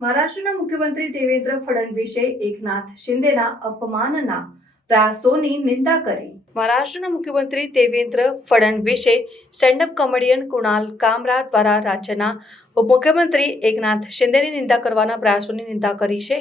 મહારાષ્ટ્રના મુખ્યમંત્રી દેવેન્દ્ર ફડણવીસે એકનાથ શિંદેના અપમાનના પ્રયાસોની નિંદા કરી. મહારાષ્ટ્રના મુખ્યમંત્રી દેવેન્દ્ર ફડણવીસે સ્ટેન્ડઅપ કોમેડિયન કુણાલ કામરા દ્વારા રાજ્યના ઉપમુખ્યમંત્રી એકનાથ શિંદેની નિંદા કરવાના પ્રયાસોની નિંદા કરી છે.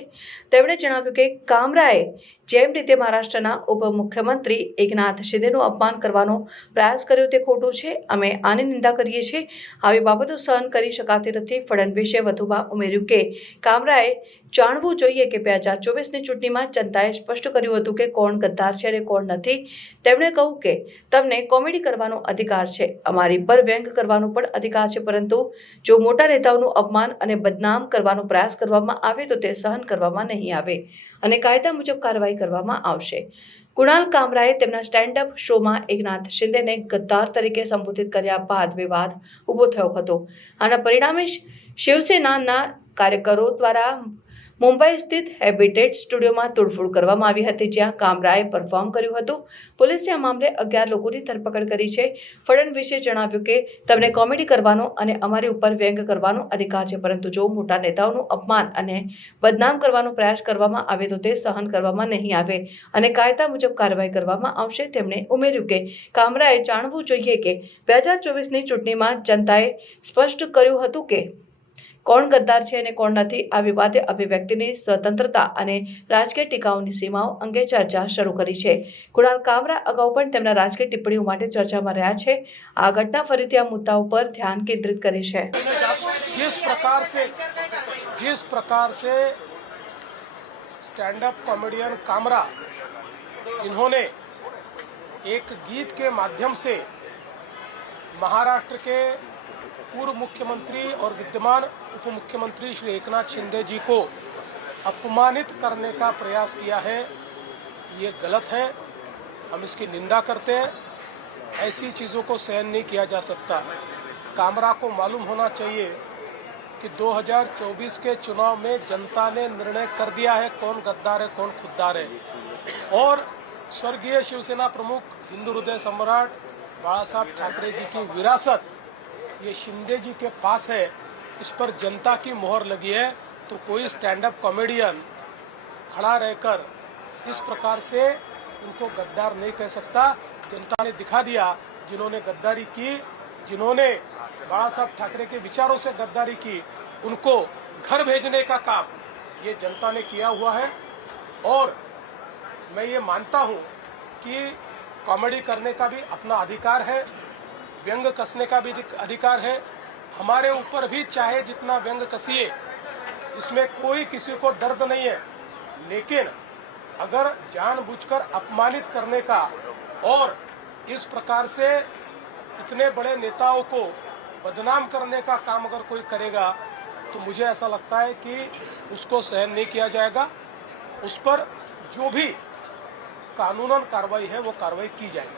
તેમણે જણાવ્યું કે કામરાએ જેમ રીતે મહારાષ્ટ્રના ઉપમુખ્યમંત્રી એકનાથ શિંદેનું અપમાન કરવાનો પ્રયાસ કર્યો તે ખોટું છે. અમે આની નિંદા કરીએ છીએ. આવી બાબતો સહન કરી શકાતી નથી. ફડણવીસે વધુમાં ઉમેર્યું કે કામરાએ જાણવું જોઈએ કે બે હજાર ચોવીસની ચૂંટણીમાં જનતાએ સ્પષ્ટ કર્યું હતું કે કોણ ગદ્દાર છે અને કોણ નથી. તેમણે કહ્યું કે તમને કોમેડી કરવાનો અધિકાર છે, અમારી પર વ્યંગ કરવાનો પણ અધિકાર છે, પરંતુ જો મોટા નેતાઓનું અપમાન અને બદનામ કરવાનો પ્રયાસ કરવામાં આવે તો તે સહન કરવામાં નહીં આવે અને કાયદા મુજબ કાર્યવાહી કરવામાં આવશે. કુણાલ કામરાએ તેમના સ્ટેન્ડઅપ શોમાં એકનાથ શિંદેને ગદ્દાર તરીકે સંબોધિત કર્યા બાદ વિવાદ ઊભો થયો હતો. આના પરિણામે શિવસેનાના કાર્યકરો દ્વારા મુંબઈ સ્થિત હેબિટેટ સ્ટુડિયોમાં તોડફોડ કરવામાં આવી હતી, જ્યાં કામરાએ પરફોર્મ કર્યું હતું. પોલીસે આ મામલે અગિયાર લોકોની ધરપકડ કરી છે. ફડણવીસે જણાવ્યું કે, તમને કોમેડી કરવાનો અને અમારી ઉપર વ્યંગ કરવાનો અધિકાર છે, પરંતુ જો મોટા નેતાઓનું અપમાન અને બદનામ કરવાનો પ્રયાસ કરવામાં આવે તો તે સહન કરવામાં નહીં આવે અને કાયદા મુજબ કાર્યવાહી કરવામાં આવશે. તેમણે ઉમેર્યું કે, કામરાએ જાણવું જોઈએ કે, બે હજાર ચોવીસની ચૂંટણીમાં જનતાએ સ્પષ્ટ કર્યું હતું કે કોણ ગદ્દાર છે અને કોણ નથી આ વિવાદે અભિવ્યક્તિની સ્વતંત્રતા અને રાજકીય ટીકાઓની સીમાઓ અંગે ચર્ચા શરૂ કરી છે કુણાલ કામરા અગાઉ પણ તેમના રાજકીય ટિપ્પણીઓ માટે ચર્ચામાં રહ્યા છે આ ઘટના ફરીથી આ મુદ્દા ઉપર ધ્યાન કેન્દ્રિત કરે છે जिस प्रकार से जिस प्रकार से स्टैंड अप कॉमेडियन कामरा इन्होंने एक गीत के माध्यम से महाराष्ट्र के पूर्व मुख्यमंत्री और विद्यमान उप मुख्यमंत्री श्री एकनाथ शिंदे जी को अपमानित करने का प्रयास किया है। ये गलत है। हम इसकी निंदा करते हैं। ऐसी चीज़ों को सहन नहीं किया जा सकता। कामरा को मालूम होना चाहिए कि 2024 के चुनाव में जनता ने निर्णय कर दिया है कौन गद्दार है, कौन खुददार है। और स्वर्गीय शिवसेना प्रमुख हिंदू हृदय सम्राट बाला साहब ठाकरे जी की विरासत ये शिंदे जी के पास है, इस पर जनता की मोहर लगी है तो कोई स्टैंड अप कॉमेडियन खड़ा रहकर इस प्रकार से उनको गद्दार नहीं कह सकता। जनता ने दिखा दिया जिन्होंने गद्दारी की, जिन्होंने बाला साहब ठाकरे के विचारों से गद्दारी की, उनको घर भेजने का काम ये जनता ने किया हुआ है। और मैं ये मानता हूँ कि कॉमेडी करने का भी अपना अधिकार है। व्यंग कसने का भी अधिकार है। हमारे ऊपर भी चाहे जितना व्यंग कसिए, इसमें कोई किसी को दर्द नहीं है। लेकिन अगर जानबूझकर अपमानित करने का और इस प्रकार से इतने बड़े नेताओं को बदनाम करने का काम अगर कोई करेगा तो मुझे ऐसा लगता है कि उसको सहन नहीं किया जाएगा। उस पर जो भी कानूनन कार्रवाई है, वो कार्रवाई की जाएगी।